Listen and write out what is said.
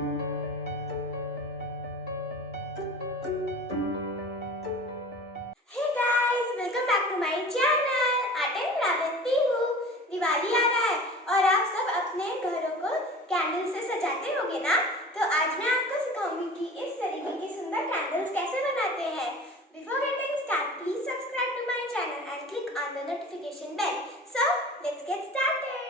Hey guys, welcome back to my channel. Art and Craft with Pihu. Diwali आ रहा है और आप सब अपने घरों को कैंडल से सजाते होगे ना। तो आज मैं आपको सिखाऊंगी कि इस तरीके के सुंदर कैंडल्स कैसे बनाते हैं। Before getting started, please subscribe to my channel and click on the notification bell. So let's get started.